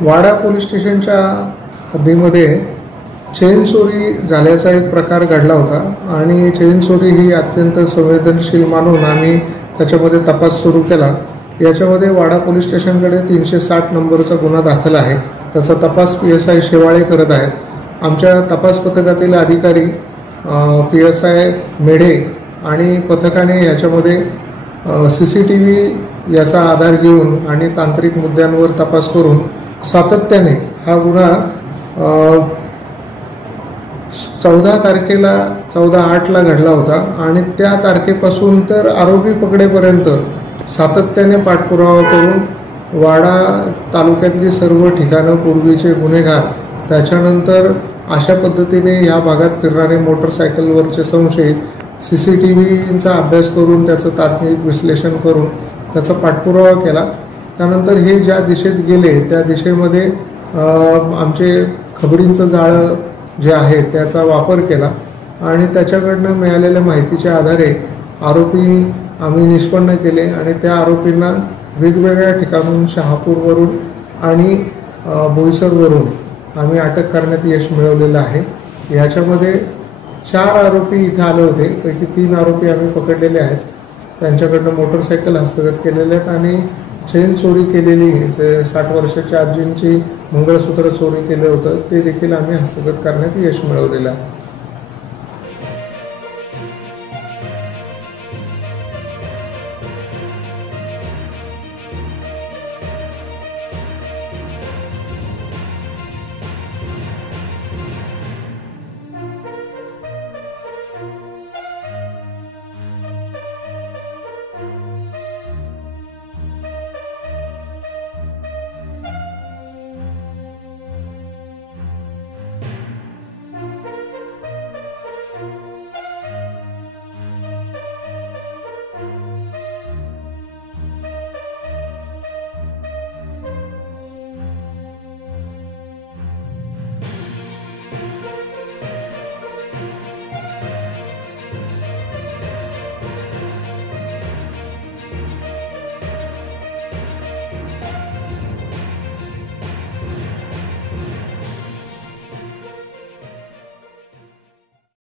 वाडा police स्टेशनच्या हद्दीमध्ये chain चोरी झाल्याचा एक प्रकार घडला होता आणि चेन चोरी ही अत्यंत संवेदनशील मानून आम्ही त्याच्यामध्ये तपास सुरू केला। याच्यामध्ये वाडा पोलीस स्टेशनकडे 360 नंबरचा गुन्हा दाखल आहे। त्याचा तपास PSI शेवाळे करत आहेत। आमच्या तपास पथकातील अधिकारी PSI मेढे आणि पथकाने याच्यामध्ये CCTV याचा आधार घेऊन आणि तांत्रिक मुद्द्यांवर तपास करून सातत्याने हा गुन्हा 14 तारखेला 14/8ला घडला होता आणि त्या तारखेपासून तर आरोपी पकडेपर्यंत सातत्याने पाठपुरावा करून वाडा तालुक्यातली सर्व ठिकाणं, पूर्वीचे गुन्हेगार, त्याच्यानंतर अशा पद्धतीने या भागात फिरणारे मोटरसायकलवरचे संशयित, CCTVचा अभ्यास करून त्याचं तात्विक विश्लेषण करून त्याचा पाठपुरावा केला। त्यानंतर हे ज्या दिशेत गेले त्या दिशेमध्ये आमचे खबरींचं जाळं जे आहे त्याचा वापर केला आणि त्याच्याकडनं मिळालेल्या माहितीच्या आधारे आरोपी आम्ही निष्पन्न केले आणि त्या आरोपींना वेगवेगळ्या ठिकाणून शहापूरवरून आणि बोईसरवरून आम्ही अटक करण्यात यश मिळवलेलं आहे। याच्यामध्ये 4 आरोपी इथे आले होते, पैकी 3 आरोपी आम्ही पकडलेले आहेत। त्यांच्याकडनं मोटरसायकल हस्तगत केलेले आहेत आणि चेन चोरी केलेली, जे 60 वर्षाच्या आजींची मंगळसूत्र चोरी केलं होतं ते देखील आम्ही हस्तगत करण्यात यश मिळवलेलं आहे।